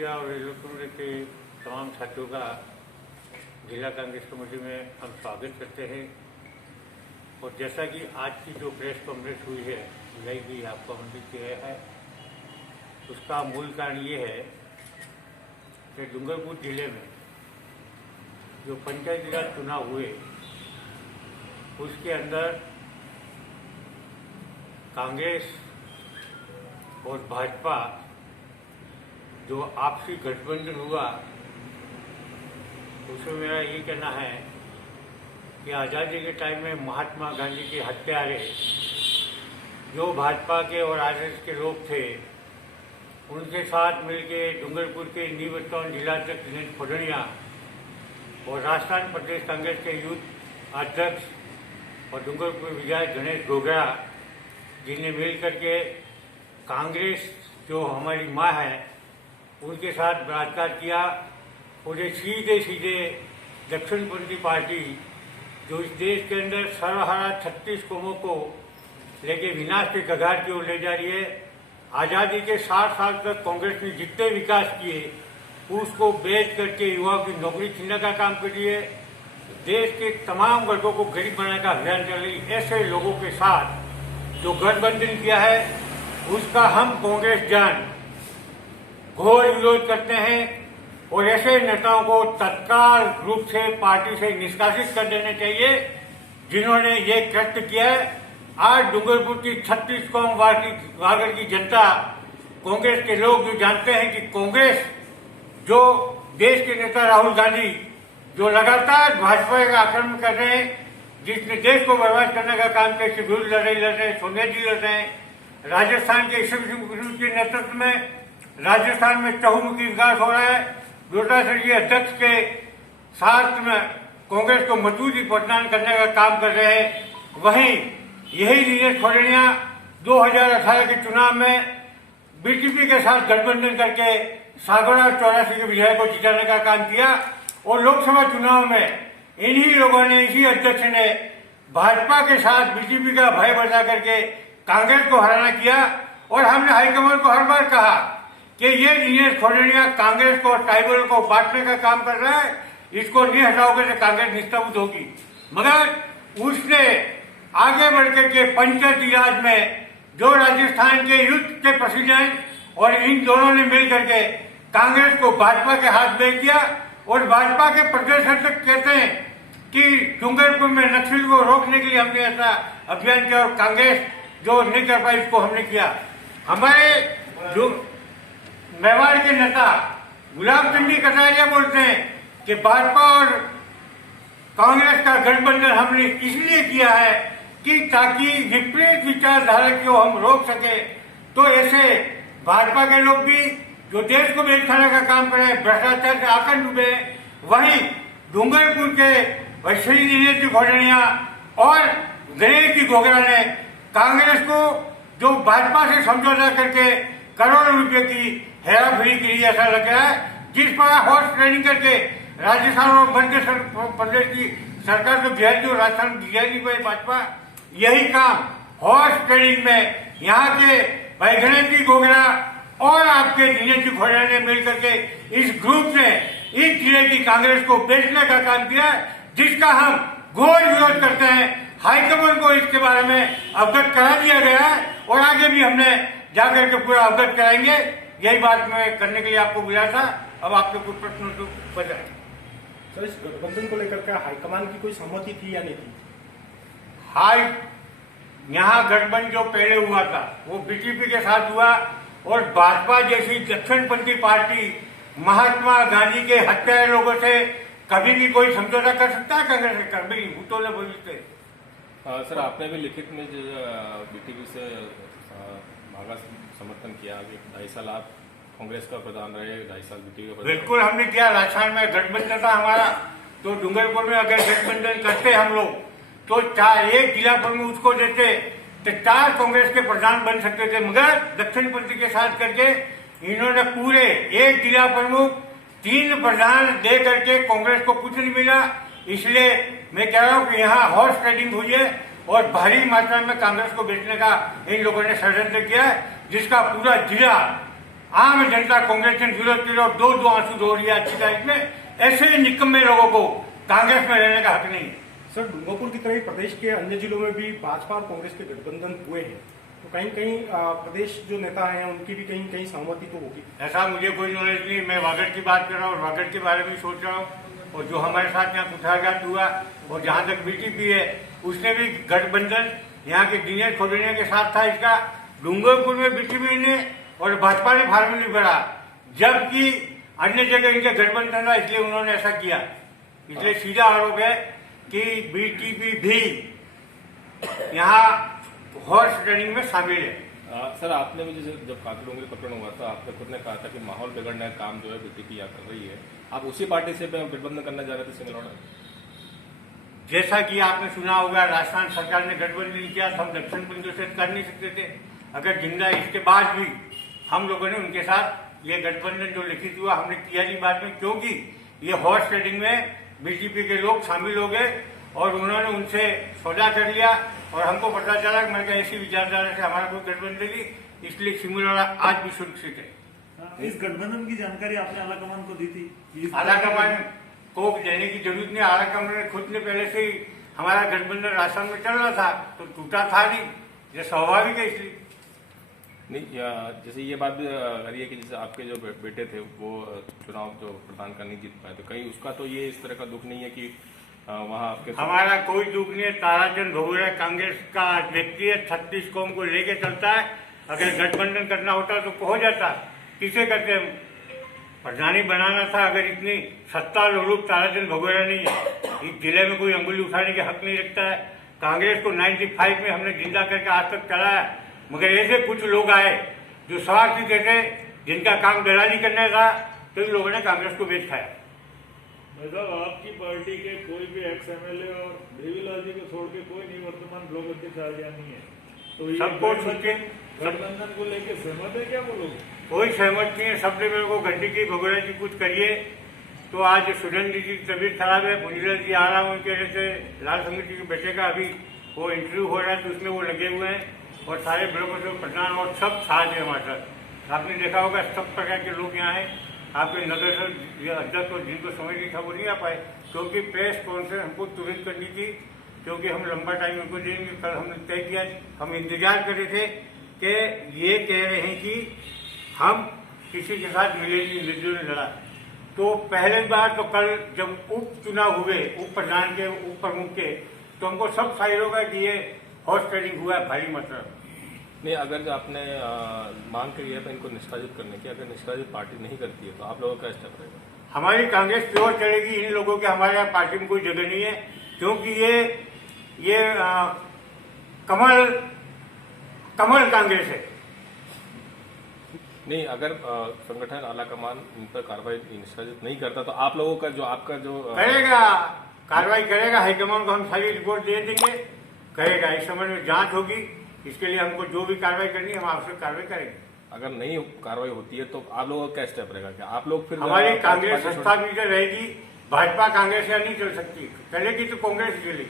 Media और electronic के तमाम साथियों का जिला कांग्रेस कमेटी में हम स्वागत करते हैं। और जैसा कि आज की जो प्रेस कॉन्फ्रेंस हुई है, बुलाई गई, आपको आमंत्रित किया है, उसका मूल कारण ये है कि डूंगरपुर जिले में जो पंचायती राज चुनाव हुए उसके अंदर कांग्रेस और भाजपा जो आपसी गठबंधन हुआ, उसमें मेरा ये कहना है कि आज़ादी के टाइम में महात्मा गांधी के हत्यारे जो भाजपा के और आरएसएस के लोग थे, उनके साथ मिलकर डूंगरपुर के निवर्तमान जिलाध्यक्ष दिनेश फडणिया और राजस्थान प्रदेश कांग्रेस के यूथ अध्यक्ष और डूंगरपुर विधायक गणेश गोगरा जिन्हें मिल करके कांग्रेस जो हमारी माँ है उनके साथ बलात्कार किया और ये सीधे सीधे दक्षिणपंथी पार्टी जो इस देश के अंदर सर्वहारा 36 कौमों को लेके विनाश के कगार की ओर ले जा रही है। आज़ादी के 60 साल तक कांग्रेस ने जितने विकास किए उसको बेच करके युवाओं की नौकरी छीनने का काम कर रही है। देश के तमाम वर्गों को गरीब बनाने का अभियान चल रही है। ऐसे लोगों के साथ जो गठबंधन किया है उसका हम कांग्रेस जान घोर विरोध करते हैं और ऐसे नेताओं को तत्काल रूप से पार्टी से निष्कासित कर देने चाहिए जिन्होंने ये कृत्य किया है। आज डूंगरपुर की 36 कौम वागड़ की जनता, कांग्रेस के लोग जो जानते हैं कि कांग्रेस जो देश के नेता राहुल गांधी जो लगातार भाजपा का आक्रमण कर रहे हैं, जिसने देश को बर्बाद करने का काम किया, शिवूर लड़ रहे हैं, सोनिया जी लड़ रहे हैं। राजस्थान के के नेतृत्व में राजस्थान में चहुमुखी विकास हो रहा है। डोटासरी अध्यक्ष के साथ में कांग्रेस को मजबूती प्रदान करने का काम कर रहे हैं। वहीं यही दिनेश फडणिया 2018 के चुनाव में बीजेपी के साथ गठबंधन करके सागौड़ा 84 के विधायक को जिताने का काम किया और लोकसभा चुनाव में इन्हीं लोगों ने, इसी अध्यक्ष ने भाजपा के साथ बीजेपी का भय बचा करके कांग्रेस को हराना किया। और हमने हाईकमान को हर बार कहा कि ये दिनेश फडणिया कांग्रेस को, ट्राइबल को बांटने का काम कर रहा है, इसको नहीं हटाओगे तो कांग्रेस निष्ठाबुद्ध होगी। मगर उसने आगे बढ़ करके पंचायती राज में जो राजस्थान के यूथ के प्रेसिडेंट और इन दोनों ने मिल करके कांग्रेस को भाजपा के हाथ बेच दिया। और भाजपा के प्रदेश अध्यक्ष कहते हैं कि डूंगरपुर में नक्सल को रोकने के लिए हमने ऐसा अभियान किया और कांग्रेस जो नहीं कर पाई उसको हमने किया। हमारे जो मेवाड़ के नेता गुलाब चंदी कटारिया बोलते हैं कि भाजपा और कांग्रेस का गठबंधन हमने इसलिए किया है कि ताकि विपरीत विचारधारा को हम रोक सके। तो ऐसे भाजपा के लोग भी जो देश को बेच खाने का काम कर रहे हैं, भ्रष्टाचार से आकर डूबे, वहीं डूंगरपुर के वैश्वी दिनेश फडणिया और गणेश जी गोगरा ने कांग्रेस को जो भाजपा से समझौता करके करोड़ों रुपए की हेराफेरी की, ऐसा लग रहा है, जिस पर हॉर्स ट्रेनिंग करके राजस्थान और मध्य प्रदेश की सरकार को गिरा दी, राजस्थान गिरा दी पाई भाजपा। यही काम हॉर्स ट्रेनिंग में यहाँ के भाई गणेश जी गोगरा और आपके दिनेश जी फडणिया ने मिल करके इस ग्रुप ने इस जिले की कांग्रेस को बेचने का काम किया, जिसका हम घोर विरोध करते हैं। हाईकमान को इसके बारे में अवगत करा दिया गया है और आगे भी हमने जाकर के पूरा अवगत कराएंगे। यही बात मैं करने के लिए आपको बुलाया था। अब आपके कुछ प्रश्न तो बताएं। सर, इस गठबंधन को लेकर के हाईकमान की कोई सहमति थी या नहीं थी? यहाँ गठबंधन जो पहले हुआ था वो बीजेपी के साथ हुआ और भाजपा जैसी दक्षिणपंथी पार्टी महात्मा गांधी के हत्यारे लोगों से कभी भी कोई समझौता कर सकता है? कांग्रेस से कभी भूतों ने भविष्य। सर, आपने भी लिखित में जो बीटीपी से भागा समर्थन किया। 2.5 साल आप कांग्रेस का प्रधान रहे, 2.5 साल बीटीपी का प्रधान। बिल्कुल हमने किया। राजस्थान में गठबंधन था हमारा, तो डूंगरपुर में अगर गठबंधन करते हम लोग तो 1 जिला प्रमुख उसको देते तो 4 कांग्रेस के प्रधान बन सकते थे। मगर दक्षिणपंथी के साथ करके इन्होंने पूरे 1 जिला प्रमुख 3 प्रधान दे करके कांग्रेस को कुछ नहीं मिला। इसलिए मैं कह रहा हूं कि यहाँ हॉर्स ट्रेडिंग हुई है और भारी मात्रा में कांग्रेस को बेचने का इन लोगों ने षड्यंत्र किया है, जिसका पूरा जिला आम जनता कांग्रेस के विरोध के लिए दो आंसू रो रही है आज की तारीख में। ऐसे निकम्मे लोगों को कांग्रेस में रहने का हक नहीं है। सर, डूंगरपुर की तरह ही प्रदेश के अन्य जिलों में भी भाजपा और कांग्रेस के गठबंधन हुए हैं, तो कहीं कहीं प्रदेश जो नेता हैं उनकी भी कहीं कहीं सहमति तो होगी। ऐसा मुझे कोई नॉलेज नहीं। मैं वागड़ की बात कर रहा हूँ और वागड़ के बारे में सोच रहा हूँ, और जो हमारे साथ यहाँ कुठारघाट हुआ और जहाँ तक बीटीपी है उसने भी गठबंधन यहाँ के दिनेश खोडनिया के साथ था। इसका डूंगरपुर में बीटीपी ने और भाजपा ने फार्म नहीं भरा, जबकि अन्य जगह इनके गठबंधन था, इसलिए उन्होंने ऐसा किया। इसलिए सीधा आरोप है कि बीटीपी भी यहाँ हॉर्स ट्रेडिंग में शामिल है। सर, आपने भी जब कांकड़ डोंगरी प्रकरण हुआ था, आपने खुद ने कहा था कि माहौल बिगड़ने का काम जो है बीटीपी यहाँ कर रही है। आप उसी पार्टी से गठबंधन करने जा रहे थे सिंगलौड़ा? जैसा कि आपने सुना होगा, राजस्थान सरकार ने गठबंधन किया तो हम दक्षिण पूर्व से कर नहीं सकते थे। अगर जिंदा इसके बाद भी हम लोगों ने उनके साथ ये गठबंधन जो लिखित हुआ हमने किया नहीं बाद में, क्योंकि ये हॉर्स ट्रेडिंग में बीजेपी के लोग शामिल हो गए और उन्होंने उनसे सौदा कर लिया और हमको पता चला कि मैंने ऐसी विचारधारा से हमारा कोई गठबंधन नहीं, इसलिए सिमुलौड़ा आज भी सुरक्षित है। इस गठबंधन की जानकारी आपने आलाकमान को दी थी? आलाकमान को देने की जरूरत नहीं। आलाकमान ने खुद ने पहले से ही हमारा गठबंधन राजस्थान में चल रहा था तो टूटा था नहीं, ये स्वाभाविक है। इसलिए नहीं, जैसे ये बात भी आ रही है कि जैसे आपके जो बेटे थे वो चुनाव जो प्रधान करने जीत पाए, तो कहीं उसका तो ये इस तरह का दुख नहीं है कि वहाँ आपके? हमारा कोई दुख नहीं है। ताराचंद भगोड़ा कांग्रेस का व्यक्ति है, 36 कौम को लेके चलता है। अगर गठबंधन करना होता तो हो जाता, किसे करते हम? प्रधानी बनाना था। अगर इतनी सत्ता लोलुप ताराचंद भगोड़ा नहीं है, इस जिले में कोई अंगुली उठाने के हक नहीं रखता है। कांग्रेस को 95 में हमने जिंदा करके आज तक चलाया, मगर ऐसे कुछ लोग आए जो स्वार्थी थे, जिनका काम दलाली करने था, तो इन लोगों ने कांग्रेस को बेच खाया। मतलब आपकी पार्टी के कोई भी एक्स एमएलए और देवीलाल जी को छोड़ के कोई नहीं वर्तमान ब्लॉक अध्यक्ष नहीं है, तो सबको छूट के गठबंधन को लेकर सहमत है क्या वो लोग? कोई सहमत नहीं है। सबने मेरे को घंटी की भगोड़ा जी कुछ करिए, तो आज सुरेंद्र जी की तबीयत खराब है, पुंजीलाल जी आ रहा हूँ उनके वजह से। लाल संगीत जी के बेटे का अभी वो इंटरव्यू हो रहा है, तो उसमें वो लगे हुए हैं और सारे ब्लॉकों से प्रधान और सब साथ है हमारे साथ। आपने देखा होगा सब प्रकार के लोग यहाँ हैं। आपके नगर से अध्यक्ष और जिनको समझ नहीं था वो नहीं आ पाए, क्योंकि प्रेस कॉन्फ्रेंस हमको तुरंत करनी थी, क्योंकि हम लंबा टाइम उनको देंगे। कल हमने तय किया, हम इंतजार कर रहे थे कि ये कह रहे हैं कि हम किसी के साथ मिले नहीं, निर्दलीय ने लड़ा। तो पहली बार तो कल जब उप चुनाव हुए उप प्रधान के उप प्रमुख के, तो हमको सब साइड होगा कि ये हॉर्स ट्रेडिंग हुआ है भारी मात्रा में। नहीं, अगर जो आपने मांग करी है तो इनको निष्कासित करने की, अगर निष्कासित पार्टी नहीं करती है तो आप लोगों का स्टेप रहेगा? हमारी कांग्रेस प्योर चलेगी। इन लोगों के हमारे यहाँ पार्टी में कोई जगह नहीं है, क्योंकि ये कमल कांग्रेस है। नहीं, अगर संगठन आलाकमान इन पर कार्रवाई निष्कासित नहीं करता तो आप लोगों का जो आपका जो करेगा, कार्रवाई करेगा। हाईकमान को हम सारी रिपोर्ट दे देंगे, करेगा। इस समय में जांच होगी, इसके लिए हमको जो भी कार्रवाई करनी है हम आवश्यक कार्रवाई करेंगे। अगर नहीं कार्रवाई होती है तो आप लोगों का क्या स्टेप रहेगा? क्या आप लोग फिर हमारी कांग्रेस संस्था भी रहेगी, भाजपा कांग्रेस या नहीं चल सकती, चलेगी तो कांग्रेस ही चलेगी।